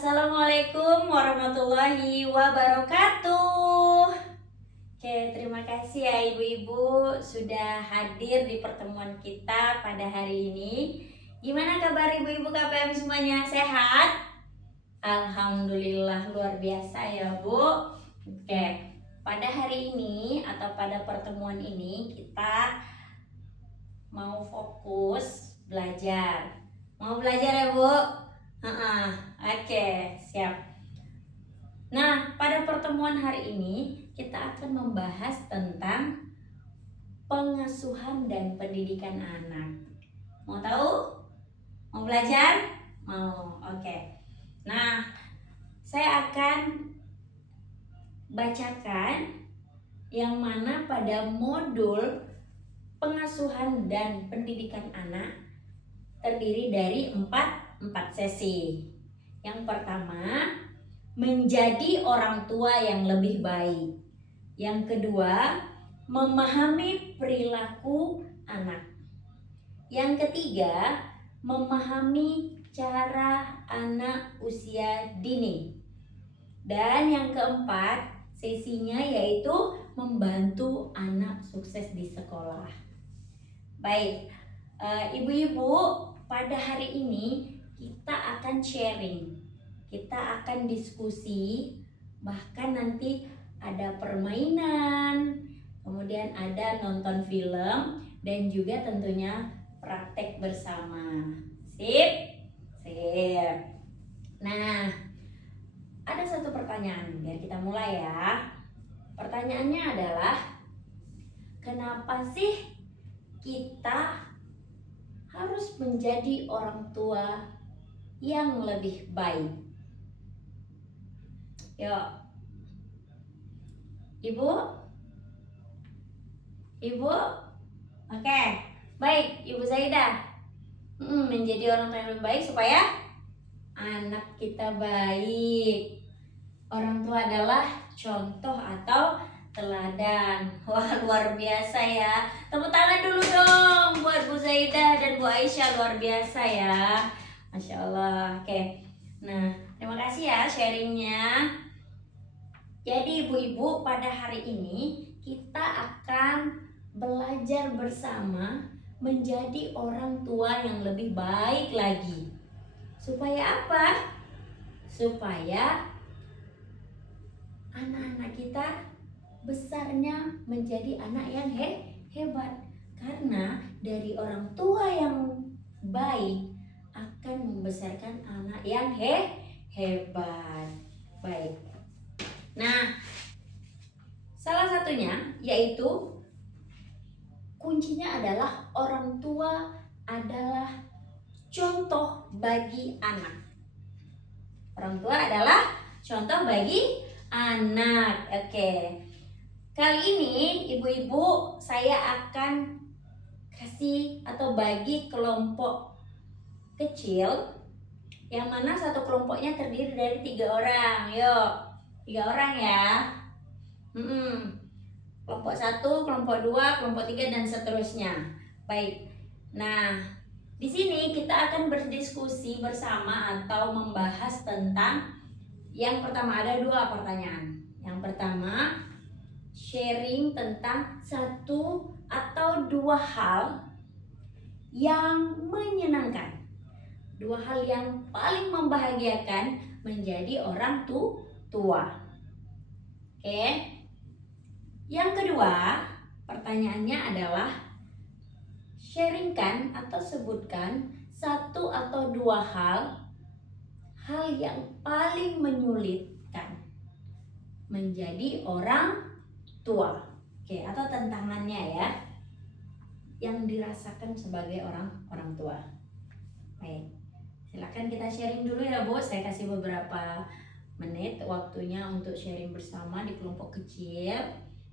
Assalamualaikum warahmatullahi wabarakatuh. Oke, terima kasih ya ibu-ibu sudah hadir di pertemuan kita pada hari ini. Gimana kabar ibu-ibu KPM semuanya? Sehat? Alhamdulillah, luar biasa ya Bu. Oke, pada hari ini atau pada pertemuan ini kita mau fokus belajar. Mau belajar ya Bu? Oke, siap. Nah, pada pertemuan hari ini kita akan membahas tentang pengasuhan dan pendidikan anak. Mau tahu? Mau belajar? Mau. Oke. Nah, saya akan bacakan yang mana pada modul pengasuhan dan pendidikan anak terdiri dari empat sesi. Yang pertama, menjadi orang tua yang lebih baik. Yang kedua, memahami perilaku anak. Yang ketiga, memahami cara anak usia dini. Dan yang keempat, sesinya yaitu membantu anak sukses di sekolah. Baik, ibu-ibu, pada hari ini kita akan sharing, kita akan diskusi, bahkan nanti ada permainan, kemudian ada nonton film, dan juga tentunya praktek bersama. Sip? Sip. Nah, ada satu pertanyaan, biar kita mulai ya. Pertanyaannya adalah, kenapa sih kita harus menjadi orang tua yang lebih baik? Yuk, Ibu? Oke, baik, Ibu Zaidah. Menjadi orang tua yang lebih baik supaya anak kita baik. Orang tua adalah contoh atau teladan. Wah, luar biasa ya. Tepuk tangan dulu dong buat Bu Zaidah dan Bu Aisyah, luar biasa ya. Masya Allah. Oke. Nah, terima kasih ya sharingnya. Jadi ibu-ibu, pada hari ini kita akan belajar bersama menjadi orang tua yang lebih baik lagi. Supaya apa? Supaya anak-anak kita besarnya menjadi anak yang hebat. Karena dari orang tua yang baik akan membesarkan anak yang hebat. Baik. Nah, salah satunya yaitu kuncinya adalah orang tua adalah contoh bagi anak. Orang tua adalah contoh bagi anak. Oke. Kali ini ibu-ibu saya akan kasih atau bagi kelompok kecil, yang mana satu kelompoknya terdiri dari 3 orang. Yuk, 3 orang ya. Kelompok 1, kelompok 2, kelompok 3 dan seterusnya. Baik. Nah, di sini kita akan berdiskusi bersama atau membahas tentang yang pertama, ada 2 pertanyaan. Yang pertama, sharing tentang 1 atau 2 hal yang menyenangkan, 2 hal yang paling membahagiakan menjadi orang tua. Oke. Yang kedua, pertanyaannya adalah sharingkan atau sebutkan 1 atau 2 hal yang paling menyulitkan menjadi orang tua. Oke, atau tantangannya ya, yang dirasakan sebagai orang tua. Baik, silakan kita sharing dulu ya Bu. Saya kasih beberapa menit waktunya untuk sharing bersama di kelompok kecil.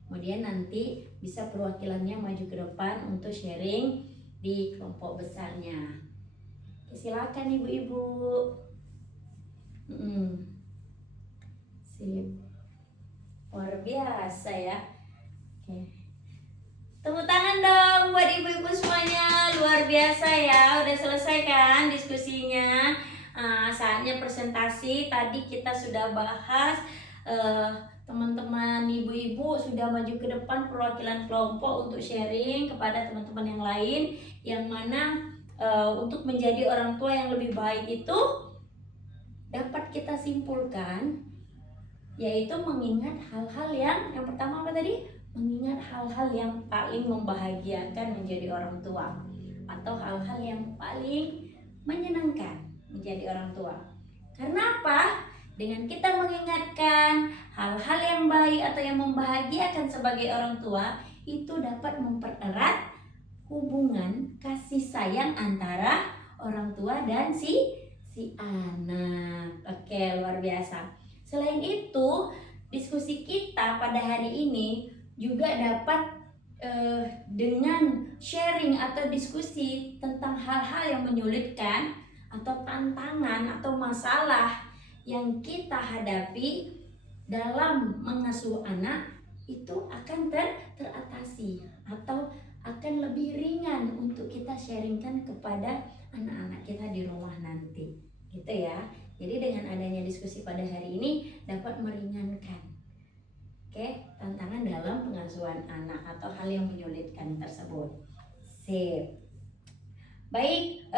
Kemudian nanti bisa perwakilannya maju ke depan untuk sharing di kelompok besarnya. Oke, silakan ibu-ibu. Sip. Luar biasa ya. Oke. Tepuk tangan dong buat ibu-ibu semuanya. Luar biasa ya. Udah selesai kan diskusinya? Saatnya presentasi. Tadi kita sudah bahas, teman-teman ibu-ibu sudah maju ke depan perwakilan kelompok untuk sharing kepada teman-teman yang lain, yang mana untuk menjadi orang tua yang lebih baik itu dapat kita simpulkan, yaitu mengingat hal-hal yang pertama apa tadi? Mengingat hal-hal yang paling membahagiakan menjadi orang tua, atau hal-hal yang paling menyenangkan menjadi orang tua. Karena apa? Dengan kita mengingatkan hal-hal yang baik atau yang membahagiakan sebagai orang tua, itu dapat mempererat hubungan kasih sayang antara orang tua dan si anak. Oke, luar biasa. Selain itu, diskusi kita pada hari ini juga dapat dengan sharing atau diskusi tentang hal-hal yang menyulitkan atau tantangan atau masalah yang kita hadapi dalam mengasuh anak, itu akan teratasi atau akan lebih ringan untuk kita sharingkan kepada anak-anak kita di rumah nanti, gitu ya. Jadi dengan adanya diskusi pada hari ini dapat meringankan tantangan dalam pengasuhan anak atau hal yang menyulitkan tersebut. Sip. Baik,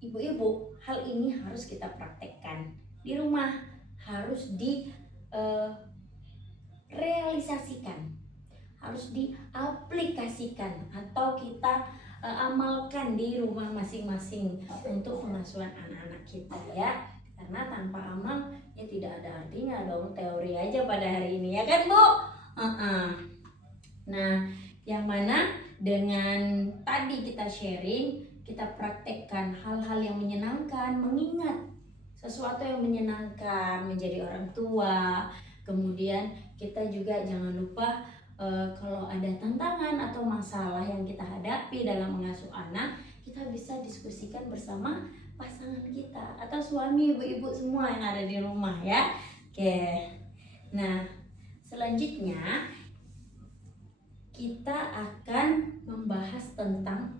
ibu-ibu, hal ini harus kita praktekkan di rumah, harus direalisasikan, harus diaplikasikan atau kita amalkan di rumah masing-masing untuk pengasuhan anak-anak kita ya. Karena tanpa amal ya tidak ada artinya dong, teori aja pada hari ini ya kan Bu? Nah, yang mana dengan tadi kita sharing, kita praktekkan hal-hal yang menyenangkan, mengingat sesuatu yang menyenangkan menjadi orang tua. Kemudian kita juga jangan lupa kalau ada tantangan atau masalah yang kita hadapi dalam mengasuh anak, kita bisa diskusikan bersama pasangan kita atau suami, ibu-ibu semua yang ada di rumah ya. Oke. Nah, selanjutnya kita akan membahas tentang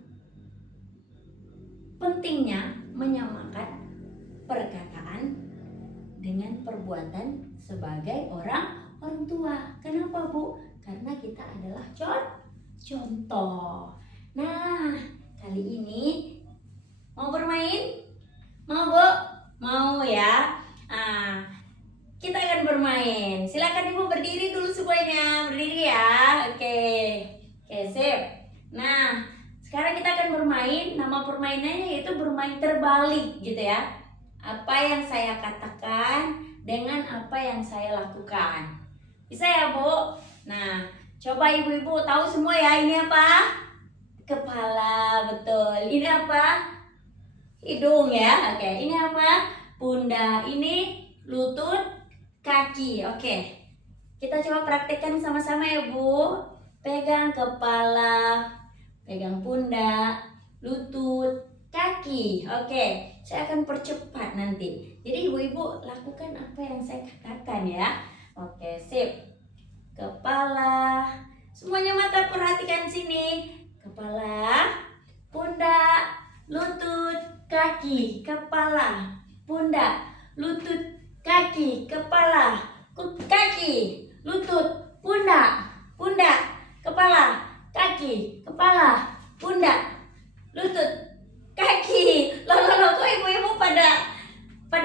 pentingnya menyamakan perkataan dengan perbuatan sebagai orang tua. Kenapa Bu? Karena kita adalah contoh. Nah, kali ini mau bermain? Mau Bu? Mau ya? Kita akan bermain. Silakan Ibu berdiri dulu semuanya. Berdiri ya. Oke, sip. Nah, sekarang kita akan bermain. Nama permainannya yaitu bermain terbalik gitu ya. Apa yang saya katakan dengan apa yang saya lakukan. Bisa ya Bu? Nah, coba ibu-ibu tahu semua ya, ini apa? Kepala, betul. Ini apa? Hidung ya. Oke, ini apa? Pundak. Ini lutut, kaki. Oke. Kita coba praktekkan sama-sama ya Bu. Pegang kepala, pegang pundak, lutut, kaki. Oke, saya akan percepat nanti. Jadi ibu-ibu lakukan apa yang saya katakan ya. Oke, sip. Kepala, semuanya mata perhatikan sini. Kepala, pundak, lutut, kaki. Kepala, pundak, lutut, kaki. Kepala, kaki, lutut, pundak, kepala, kaki. Kepala, pundak, lutut, kaki. Loh, kok ibu-ibu pada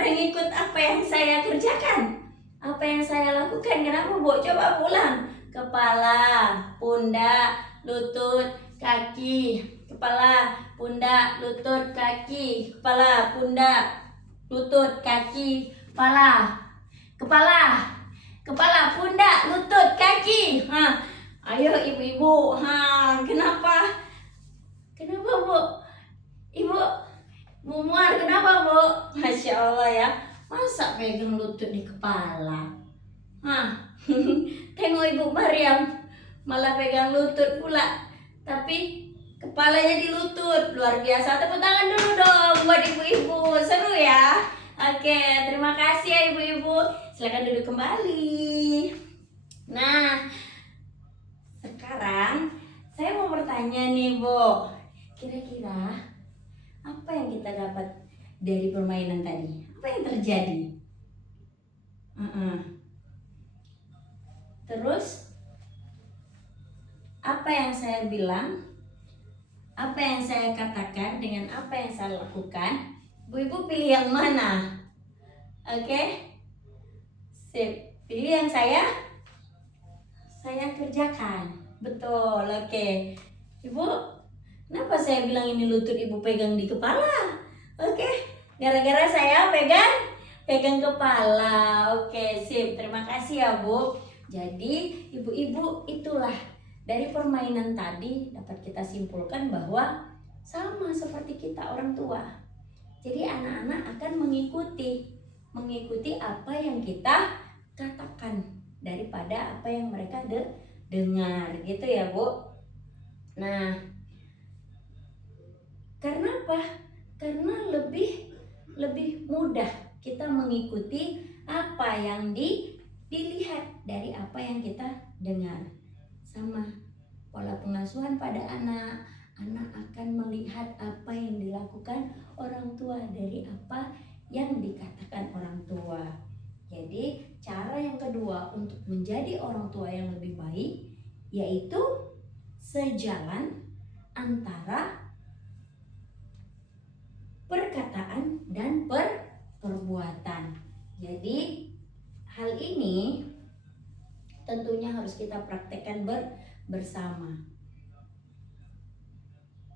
ngikut apa yang saya kerjakan? Apa yang saya lakukan? Kenapa Bu? Coba ulang. Kepala, pundak, lutut, kaki. Kepala, pundak, lutut, kaki. Kepala, pundak, lutut, kaki. Kepala, pundak, lutut, kaki. Ayo ibu-ibu. Kenapa Bu? Ibu muar, kenapa Bu? Masya Allah ya. Masa pegang lutut di kepala? Tengok Ibu Maryam, malah pegang lutut pula, tapi kepalanya di lutut. Luar biasa. Tepuk tangan dulu dong buat ibu-ibu. Seru ya. Oke, terima kasih ya ibu-ibu. Silakan duduk kembali. Nah, sekarang saya mau bertanya nih Bu. Kira-kira apa yang kita dapat dari permainan tadi? Apa yang terjadi? Terus apa yang saya bilang, apa yang saya katakan dengan apa yang saya lakukan, ibu-ibu pilih yang mana? Oke? Sip. Pilih yang saya kerjakan. Betul. Oke. Ibu, kenapa saya bilang ini lutut ibu pegang di kepala? Oke. Gara-gara saya pegang kepala. Oke, sip. Terima kasih ya, Bu. Jadi, ibu-ibu itulah dari permainan tadi dapat kita simpulkan bahwa sama seperti kita orang tua. Jadi anak-anak akan mengikuti apa yang kita katakan daripada apa yang mereka dengar, gitu ya, Bu. Nah, karena apa? Karena lebih mudah kita mengikuti apa yang dilihat dari apa yang kita dengar. Sama pola pengasuhan pada anak akan melihat apa yang dilakukan orang tua dari apa yang dikatakan orang tua. Jadi cara yang kedua untuk menjadi orang tua yang lebih baik yaitu sejalan antara perkataan dan perbuatan. Jadi hal ini tentunya harus kita praktekkan bersama.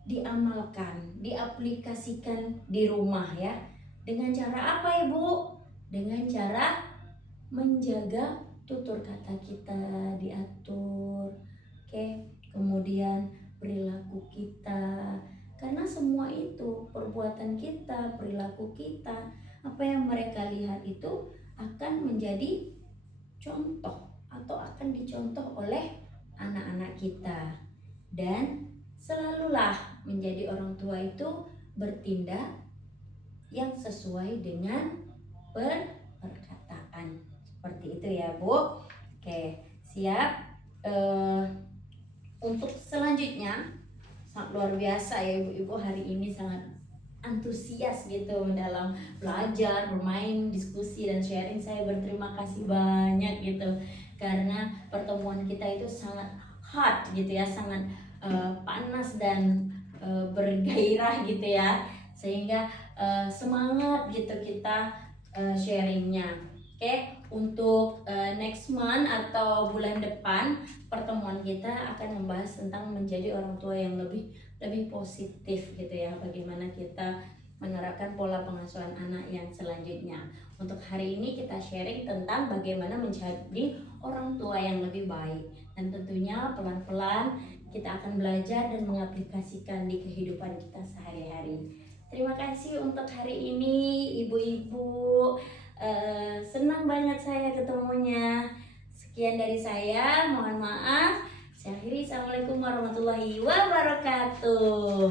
Diamalkan, diaplikasikan di rumah ya. Dengan cara apa, Ibu? Dengan cara menjaga tutur kata kita diatur. Oke, kemudian perilaku kita. Karena semua itu perbuatan kita, perilaku kita, apa yang mereka lihat itu akan menjadi contoh atau akan dicontoh oleh anak-anak kita. Dan selalulah menjadi orang tua itu bertindak yang sesuai dengan perkataan. Seperti itu ya, Bu. Oke, siap. Untuk selanjutnya sangat luar biasa ya ibu-ibu, hari ini sangat antusias gitu dalam belajar, bermain, diskusi dan sharing. Saya berterima kasih banyak gitu karena pertemuan kita itu sangat hot gitu ya, sangat panas dan bergairah gitu ya, sehingga semangat gitu kita sharingnya. Oke, untuk next month atau bulan depan pertemuan kita akan membahas tentang menjadi orang tua yang lebih positif gitu ya, bagaimana kita menerapkan pola pengasuhan anak yang selanjutnya. Untuk hari ini kita sharing tentang bagaimana menjadi orang tua yang lebih baik, dan tentunya pelan-pelan kita akan belajar dan mengaplikasikan di kehidupan kita sehari-hari. Terima kasih untuk hari ini ibu-ibu. Senang banget saya ketemunya. Sekian dari saya, mohon maaf. Saya akhiri. Assalamualaikum warahmatullahi wabarakatuh.